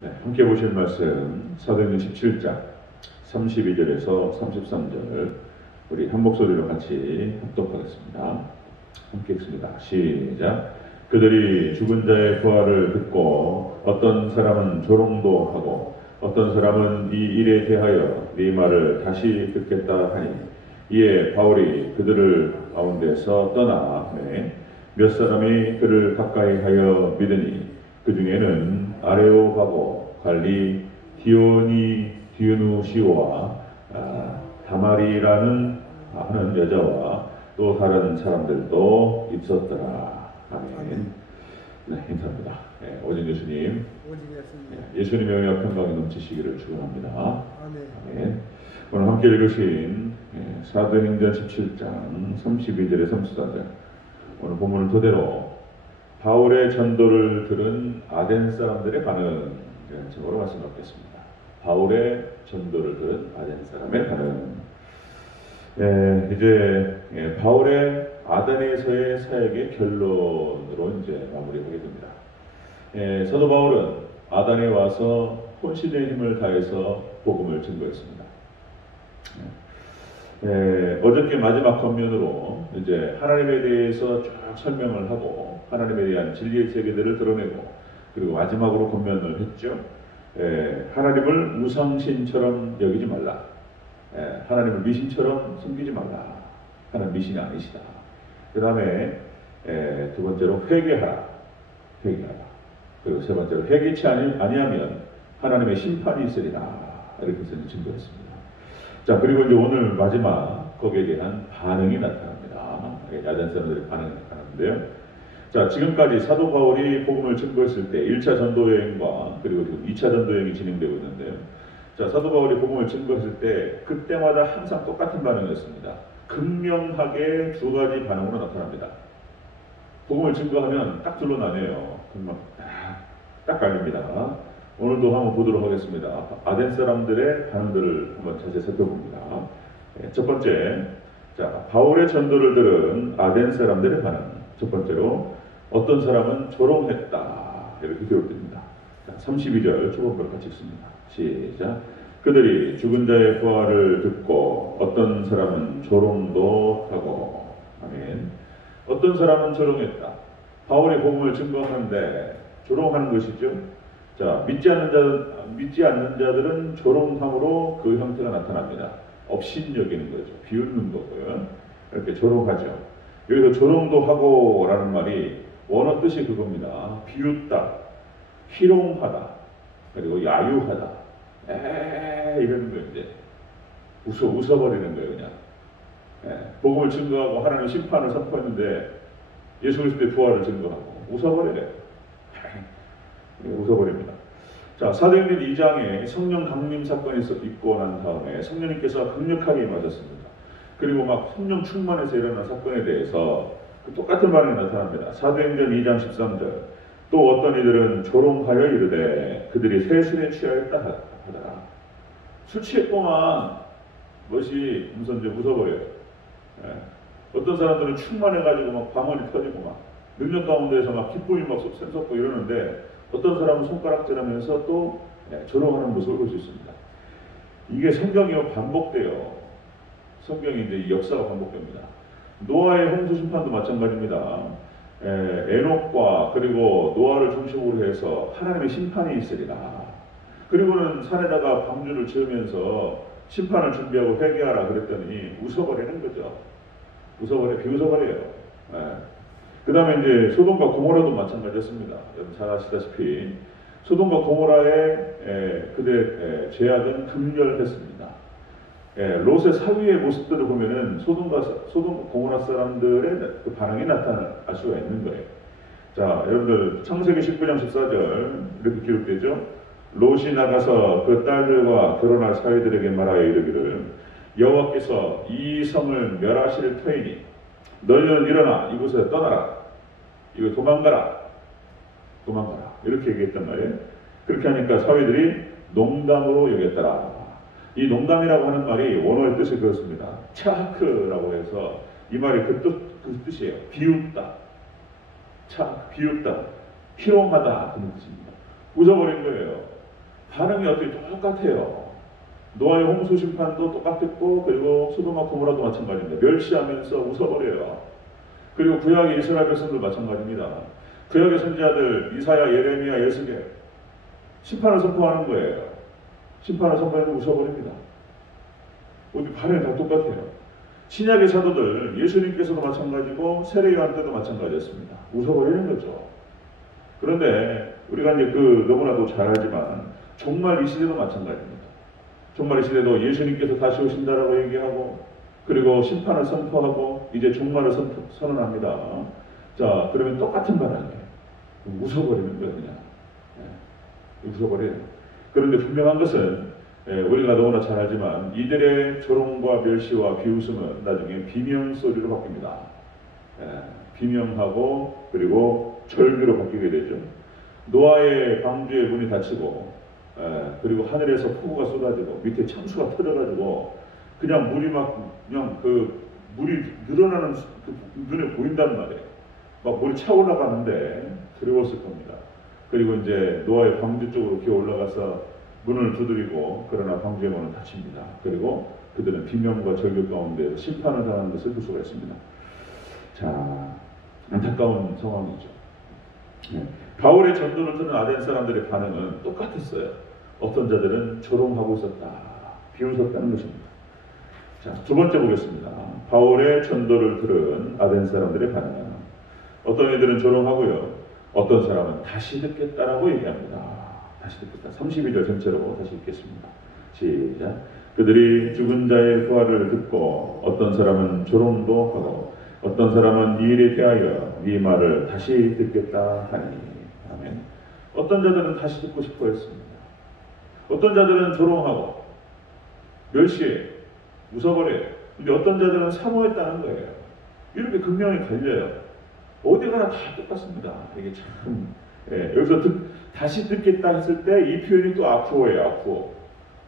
네, 함께 보실 말씀 사도행전 17장 32절에서 33절 우리 한 목소리로 같이 합독하겠습니다. 함께 읽습니다. 시작. 그들이 죽은 자의 부활을 듣고 어떤 사람은 조롱도 하고 어떤 사람은 이 일에 대하여 네 말을 다시 듣겠다 하니 이에 바울이 그들을 가운데서 떠나 몇 사람이 그를 가까이 하여 믿으니 그 중에는 아레오바고 관리 디오누시오와 다마리라는 하는 여자와 또 다른 사람들도 있었더라. 아멘. 네, 인사합니다. 네, 오진 예수님. 예수님의 영역 평강이 넘치시기를 축원합니다. 아멘. 오늘 함께 읽으신 사도행전 17장 32절에 34절 오늘 본문을 토대로 바울의 전도를 들은 아덴 사람들의 반응 제목으로 말씀 받겠습니다. 바울의 전도를 들은 아덴 사람의 반응. 이제 바울의 아덴에서의 사역의 결론으로 이제 마무리하게 됩니다. 사도 바울은 아덴에 와서 혼신의 힘을 다해서 복음을 증거했습니다. 어저께 마지막 권면으로 이제 하나님에 대해서 쭉 설명을 하고 하나님에 대한 진리의 세계들을 드러내고 그리고 마지막으로 권면을 했죠. 하나님을 우상신처럼 여기지 말라. 하나님을 미신처럼 섬기지 말라. 하나님 미신이 아니시다. 그 다음에 두 번째로 회개하라. 그리고 세 번째로 회개치 아니하면 하나님의 심판이 있으리라. 이렇게 해서 증거했습니다. 자, 그리고 이제 오늘 마지막 거기에 대한 반응이 나타납니다. 아덴 사람들의 반응이 나타나는데요. 자, 지금까지 사도 바울이 복음을 증거했을 때 1차 전도 여행과 그리고 지금 2차 전도 여행이 진행되고 있는데요. 자, 사도 바울이 복음을 증거했을 때 그때마다 항상 똑같은 반응이었습니다. 극명하게 두 가지 반응으로 나타납니다. 복음을 증거하면 딱 둘러나네요. 금방 딱 갈립니다. 오늘도 한번 보도록 하겠습니다. 아덴 사람들의 반응들을 한번 자세히 살펴봅니다. 첫 번째, 자, 바울의 전도를 들은 아덴 사람들의 반응. 첫 번째로 어떤 사람은 조롱했다. 이렇게 기록됩니다. 32절 초반부를 같이 읽습니다. 시작. 그들이 죽은 자의 부활을 듣고 어떤 사람은 조롱도 하고. 아멘. 어떤 사람은 조롱했다. 바울의 복음을 증거하는데 조롱하는 것이죠. 자, 믿지 않는 자들은 조롱함으로 그 형태가 나타납니다. 업신여기는 거죠. 비웃는 거고요. 이렇게 조롱하죠. 여기서 조롱도 하고 라는 말이 원어 뜻이 그겁니다. 비웃다, 희롱하다, 그리고 야유하다. 이러는 거예요, 이제. 웃어버리는 거예요, 그냥. 복음을 증거하고 하나님의 심판을 선포했는데 예수 그리스도의 부활을 증거하고 웃어버리래요. 웃어버립니다. 자, 사도행전 2장에 성령 강림 사건이 있고 난 다음에 성령님께서 강력하게 임하셨습니다. 그리고 막 성령 충만해서 일어난 사건에 대해서 똑같은 반응이 나타납니다. 사도행전 2장 13절 또 어떤 이들은 조롱하여 이르되 그들이 새술에 취하였다 하더라. 술 취했구만 멋이 무슨 이제 웃어버려요. 어떤 사람들은 충만해가지고 막 방언이 터지고 막 능력 가운데서 막 기쁨이 막 샘솟고 이러는데 어떤 사람은 손가락질하면서 또 조롱하는 모습을 볼 수 있습니다. 이게 성경이 반복돼요. 성경이 이제 역사가 반복됩니다. 노아의 홍수 심판도 마찬가지입니다. 에녹과 그리고 노아를 중심으로 해서 하나님의 심판이 있으리라. 그리고는 산에다가 방주를 지으면서 심판을 준비하고 회개하라 그랬더니 웃어버리는 거죠. 비웃어버려요. 그 다음에 이제 소돔과 고모라도 마찬가지였습니다. 여러분 잘 아시다시피 소돔과 고모라의 그들의 죄악은 극렬했습니다. 롯의 사위의 모습들을 보면은 소돔 고모라 사람들의 그 반응이 나타날 수가 있는 거예요. 자, 여러분들 창세기 19장 14절 이렇게 기록되죠. 롯이 나가서 그 딸들과 결혼할 사위들에게 말하여 이르기를 여호와께서 이 성을 멸하실 터이니 너희는 일어나 이곳에서 떠나라. 이거 도망가라. 이렇게 얘기했단 말이에요. 그렇게 하니까 사위들이 농담으로 여겼더라. 이 농담이라고 하는 말이 원어의 뜻이 그렇습니다. 차크라고 해서 이 말이 그 뜻이에요. 비웃다. 비웃다. 희롱하다. 그런 뜻입니다. 웃어버린 거예요. 반응이 어떻게 똑같아요. 노아의 홍수 심판도 똑같았고, 그리고 소돔과 고모라도 마찬가지입니다. 멸시하면서 웃어버려요. 그리고 구약의 이스라엘 백성도 마찬가지입니다. 구약의 선지자들 이사야, 예레미야, 예스겔 심판을 선포하는 거예요. 심판을 선포해서 웃어버립니다. 우리 반응이 다 똑같아요. 신약의 사도들 예수님께서도 마찬가지고 세례 요한 때도 마찬가지였습니다. 웃어버리는 거죠. 그런데 우리가 이제 너무나도 잘 알지만 종말 이 시대도 마찬가지입니다. 종말 이 시대도 예수님께서 다시 오신다라고 얘기하고, 그리고 심판을 선포하고 이제 종말을 선언합니다. 자, 그러면 똑같은 반응이에요. 웃어버리는 거예요, 그냥. 웃어버려요. 그런데 분명한 것은 우리가 너무나 잘 알지만 이들의 조롱과 멸시와 비웃음은 나중에 비명 소리로 바뀝니다. 비명하고 그리고 절규로 바뀌게 되죠. 노아의 방주의 문이 닫히고, 그리고 하늘에서 폭우가 쏟아지고 밑에 창수가 터져가지고 그냥 물이 그냥 물이 늘어나는 눈에 보인단 말이에요. 막 물이 차올라가는데 두려웠을 겁니다. 그리고 이제 노아의 방주 쪽으로 기어 올라가서 문을 두드리고, 그러나 방주의 문은 닫힙니다. 그리고 그들은 비명과 절규 가운데 심판을 당하는 것을 볼 수가 있습니다. 자, 안타까운 상황이죠. 바울의 전도를 듣는 아덴 사람들의 반응은 똑같았어요. 어떤 자들은 조롱하고 있었다, 비웃었다는 것입니다. 자, 두 번째 보겠습니다. 바울의 전도를 들은 아덴 사람들의 반응은, 어떤 이들은 조롱하고요, 어떤 사람은 다시 듣겠다라고 얘기합니다. 다시 듣겠다. 32절 전체로 다시 읽겠습니다. 시작. 그들이 죽은 자의 부활을 듣고 어떤 사람은 조롱도 하고 어떤 사람은 이 일에 대하여 네 말을 다시 듣겠다 하니. 아멘. 어떤 자들은 다시 듣고 싶어 했습니다. 어떤 자들은 조롱하고 멸시해, 웃어버려요. 근데 어떤 자들은 사모했다는 거예요. 이렇게 극명히 갈려요. 어디 가나 다 똑같습니다. 이게 참, 여기서 다시 듣겠다 했을 때 이 표현이 또 아쿠어예요. 아쿠어.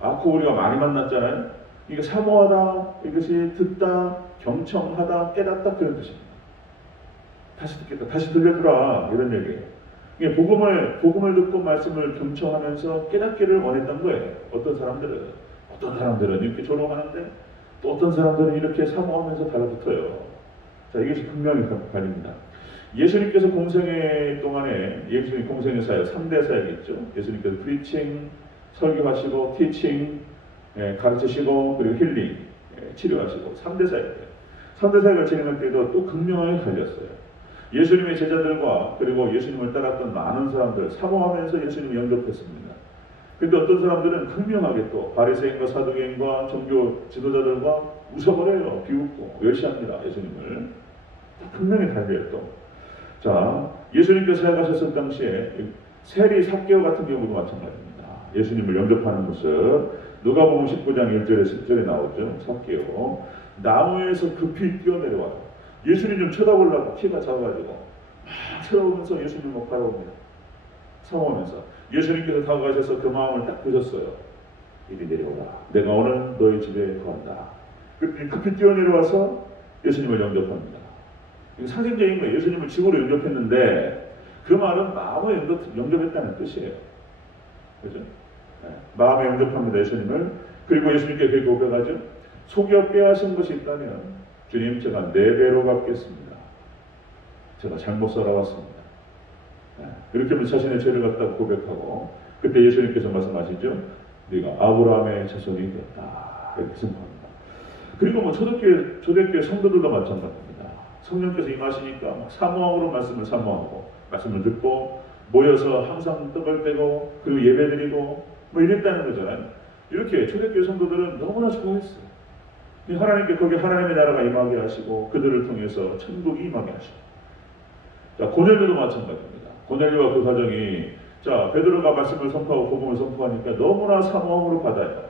아쿠어 우리가 많이 만났잖아요. 이게 사모하다, 이것이 듣다, 경청하다, 깨닫다, 그런 뜻입니다. 다시 듣겠다, 다시 들려주라, 이런 얘기예요. 이게 복음을 듣고 말씀을 경청하면서 깨닫기를 원했던 거예요. 어떤 사람들은 이렇게 조롱하는데, 또 어떤 사람들은 이렇게 사모하면서 달라붙어요. 자, 이것이 분명히 갈립니다. 예수님께서 공생애 동안에, 예수님 공생애 사역 3대 사역이 있죠. 예수님께서 프리칭, 설교하시고, 티칭, 가르치시고, 그리고 힐링, 치료하시고, 3대 사역이에요. 3대 사역을 진행할 때도 또 극명하게 갈렸어요. 예수님의 제자들과 그리고 예수님을 따랐던 많은 사람들 사모하면서 예수님을 영접했습니다. 근데 어떤 사람들은 극명하게 또 바리새인과 사두개인과 종교 지도자들과 웃어버려요. 비웃고 멸시합니다. 예수님을. 극명히 달려요 또. 자, 예수님께서 사역하셨을 당시에 세리 삭개오 같은 경우도 마찬가지입니다. 예수님을 영접하는 모습. 누가복음 19장 1절에 10절에 나오죠. 삭개오. 나무에서 급히 뛰어내려와요. 예수님 좀 쳐다보려고 키가 작아가지고 막 쳐다보면서 예수님 못 바라봅니다. 사모하면서 예수님께서 다가가셔서 그 마음을 딱 보셨어요. 이리 내려오라. 내가 오늘 너희 집에 거한다. 급히 뛰어내려와서 예수님을 영접합니다. 상징적인 거예요. 예수님을 집으로 영접했는데 그 말은 마음에 영접했다는 뜻이에요. 그죠? 마음에 영접합니다. 예수님을. 그리고 예수님께 그렇게 고백하죠. 속여 빼앗은 것이 있다면 주님, 제가 4배로 갚겠습니다. 제가 잘못 살아왔습니다. 이렇게 하면 자신의 죄를 갖다 고백하고, 그때 예수님께서 말씀하시죠. 네가 아브라함의 자손이 되었다. 이렇게 선포합니다. 그리고 뭐 초대교회 성도들도 마찬가지입니다. 성령께서 임하시니까 사모함으로 말씀을 사모하고 말씀을 듣고 모여서 항상 떡을 떼고 그리고 예배드리고 뭐 이랬다는 거잖아요. 이렇게 초대교회 성도들은 너무나 좋아했어요. 하나님께 거기 하나님의 나라가 임하게 하시고 그들을 통해서 천국이 임하게 하시고. 자, 고넬료도 마찬가지입니다. 고넬료와 그 가정이, 자, 베드로가 말씀을 선포하고 복음을 선포하니까 너무나 사모함으로 받아요.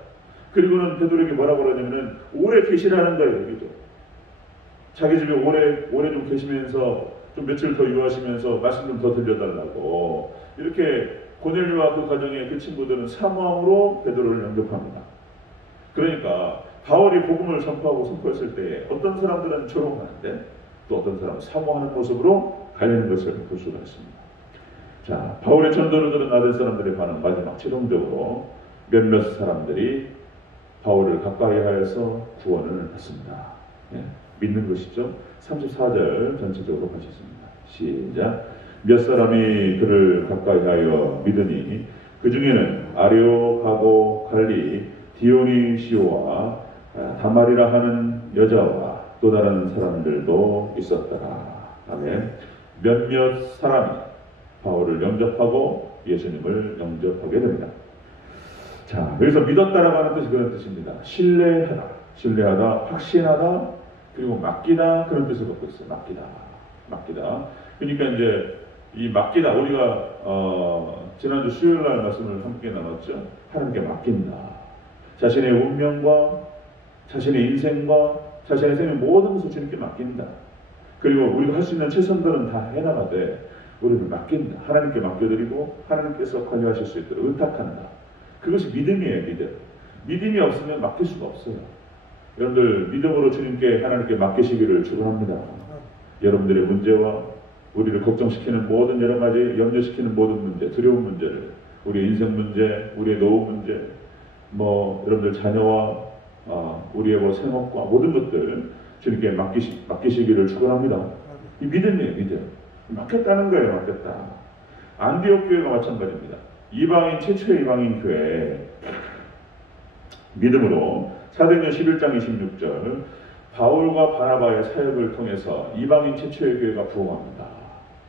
그리고는 베드로에게 뭐라고 그러냐면은 오래 계시라는 거예요. 여기도. 자기 집에 오래 좀 계시면서 좀 며칠 더 유하시면서 말씀 좀 더 들려달라고. 이렇게 고넬료와 그 가정의 그 친구들은 사모함으로 베드로를 영접합니다. 그러니까 바울이 복음을 선포했을 때 어떤 사람들은 조롱하는데 또 어떤 사람은 사모하는 모습으로 갈리는 것을 볼 수가 있습니다. 자, 바울의 전도를 들은 아덴 사람들의 반응, 마지막 최종적으로 몇몇 사람들이 바울을 가까이 하여서 구원을 받습니다. 예, 믿는 것이죠. 34절 전체적으로 보셨습니다. 시작. 몇 사람이 그를 가까이 하여 믿으니 그 중에는 아레오가고 갈리 디오니시오와 다말이라 하는 여자와 또 다른 사람들도 있었더라. 아멘. 몇몇 사람이 바울을 영접하고 예수님을 영접하게 됩니다. 자, 여기서 믿었다라고 하는 뜻이 그런 뜻입니다. 신뢰하다, 신뢰하다, 확신하다, 그리고 맡기다, 그런 뜻을 갖고 있어요. 맡기다, 맡기다. 그러니까 이제 이 맡기다, 우리가 지난주 수요일 날 말씀을 함께 나눴죠. 하나님께 맡긴다. 자신의 운명과 자신의 인생과 자신의 생의 모든 것을 주님께 맡긴다. 그리고 우리가 할 수 있는 최선들은 다 해나가되 우리를 맡긴다. 하나님께 맡겨드리고 하나님께서 관리하실 수 있도록 의탁한다. 그것이 믿음이에요. 믿음. 믿음이 없으면 맡길 수가 없어요. 여러분들 믿음으로 주님께 하나님께 맡기시기를 축원합니다. 여러분들의 문제와 우리를 걱정시키는 모든 여러 가지 염려시키는 모든 문제, 두려운 문제를, 우리의 인생 문제, 우리의 노후 문제, 여러분들 자녀와 우리의 생업과 모든 것들 주님께 맡기시기를 축원합니다. 이 믿음이에요. 믿음. 맡겼다는 거예요. 맡겼다. 안디옥 교회가 마찬가지입니다. 이방인 최초의 이방인 교회 믿음으로 사도행전 11장 26절 바울과 바나바의 사역을 통해서 이방인 최초의 교회가 부흥합니다.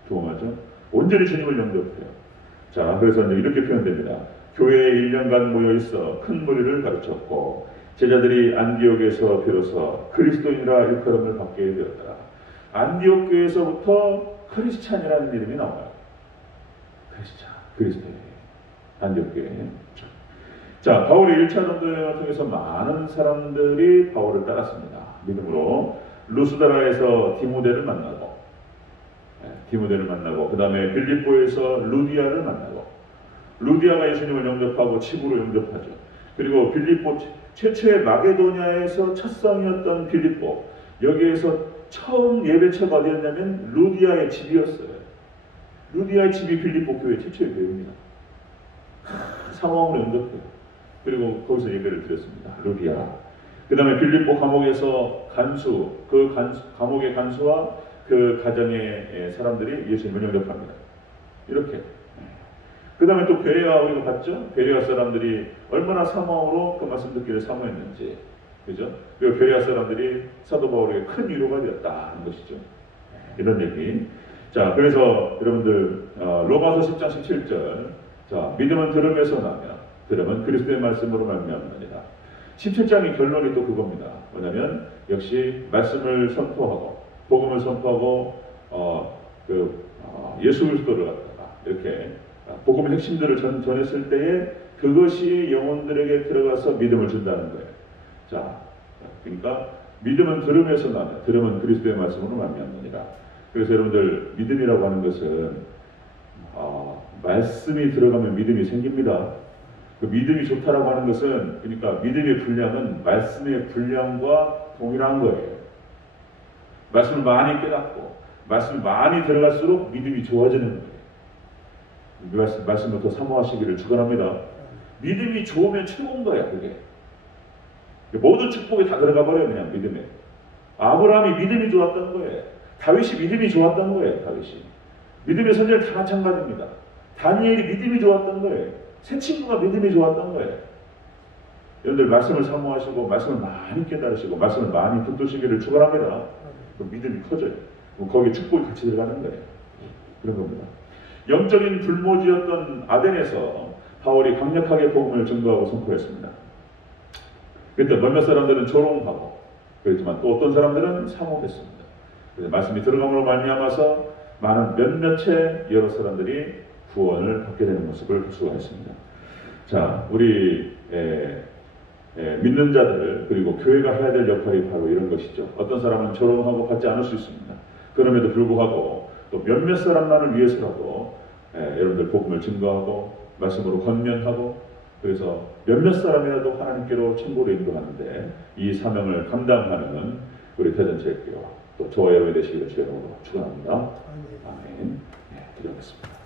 부흥하죠. 온전히 주님을 영접해요. 자, 그래서 이렇게 표현됩니다. 교회에 1년간 모여있어 큰 무리를 가르쳤고 제자들이 안디옥에서 비로소 그리스도인이라 일컬음을 받게 되었더라. 안디옥 교회에서부터 크리스찬이라는 이름이 나와요. 크리스찬, 그리스도인. 안디옥 교회. 자, 바울의 1차 전도 여행을 통해서 많은 사람들이 바울을 따랐습니다. 믿음으로 루스드라에서 디모데를 만나고, 그 다음에 빌립보에서 루디아를 만나고, 루디아가 예수님을 영접하고 집으로 영접하죠. 그리고 빌립보 최초의 마게도냐에서 첫 성이었던 빌립보, 여기에서 처음 예배처가 어디였냐면 루디아의 집이었어요. 루디아의 집이 빌립보 교회 최초의 교회입니다. 상황으로 영접해요. 그리고 거기서 예배를 드렸습니다. 루디아. 그 다음에 빌립보 감옥에서 감옥의 간수와 그 가정의 사람들이 예수님을 영접합니다. 이렇게. 그 다음에 또 베레아 우리가 봤죠? 베레아 사람들이 얼마나 사모함으로 그 말씀 듣기를 사모했는지. 그죠? 그리고 베레아 사람들이 사도 바울에게 큰 위로가 되었다는 것이죠. 이런 얘기. 자, 그래서 여러분들 로마서 10장 17절. 자, 믿음은 들음에서 나며 들음은 그리스도의 말씀으로 말미암느니라. 17장의 결론이 또 그겁니다. 뭐냐면 역시 말씀을 선포하고 복음을 선포하고 예수 그리스도를 갖다가 이렇게 복음의 핵심들을 전했을 때에 그것이 영혼들에게 들어가서 믿음을 준다는 거예요. 자, 그러니까 믿음은 들음에서 나며 들음은 그리스도의 말씀으로 말미암느니라. 그래서 여러분들 믿음이라고 하는 것은 말씀이 들어가면 믿음이 생깁니다. 그 믿음이 좋다라고 하는 것은 그러니까 믿음의 분량은 말씀의 분량과 동일한 거예요. 말씀을 많이 깨닫고 말씀이 많이 들어갈수록 믿음이 좋아지는 거예요. 말씀을 더 사모하시기를 축원합니다. 믿음이 좋으면 최고인 거야. 그게 모든 축복이 다 들어가 버려요. 그냥 믿음에. 아브라함이 믿음이 좋았던 거예요. 다윗이 믿음이 좋았던 거예요. 다윗이 믿음의 선지자는 다 마찬가지입니다. 다니엘이 믿음이 좋았던 거예요. 새 친구가 믿음이 좋았던 거예요. 여러분들 말씀을 사모하시고 말씀을 많이 깨달으시고 말씀을 많이 붙드시기를 축원합니다. 믿음이 커져요. 거기에 축복이 같이 들어가는 거예요. 그런 겁니다. 영적인 불모지였던 아덴에서 바울이 강력하게 복음을 증거하고 선포했습니다. 그때 몇몇 사람들은 조롱하고 그랬지만 또 어떤 사람들은 사모했습니다. 그래서 말씀이 들어감으로 말미암아서 많은 몇몇의 여러 사람들이 구원을 받게 되는 모습을 볼 수가 있습니다. 자, 우리 믿는 자들 그리고 교회가 해야 될 역할이 바로 이런 것이죠. 어떤 사람은 조롱하고 받지 않을 수 있습니다. 그럼에도 불구하고 또 몇몇 사람만을 위해서라도 여러분들 복음을 증거하고 말씀으로 권면하고 그래서 몇몇 사람이라도 하나님께로 천국으로 인도하는데 이 사명을 감당하는 우리 대전체육교회와 또 저와 여러분이 되시기를 주님으로 축원합니다. 아멘. 네, 기도하겠습니다.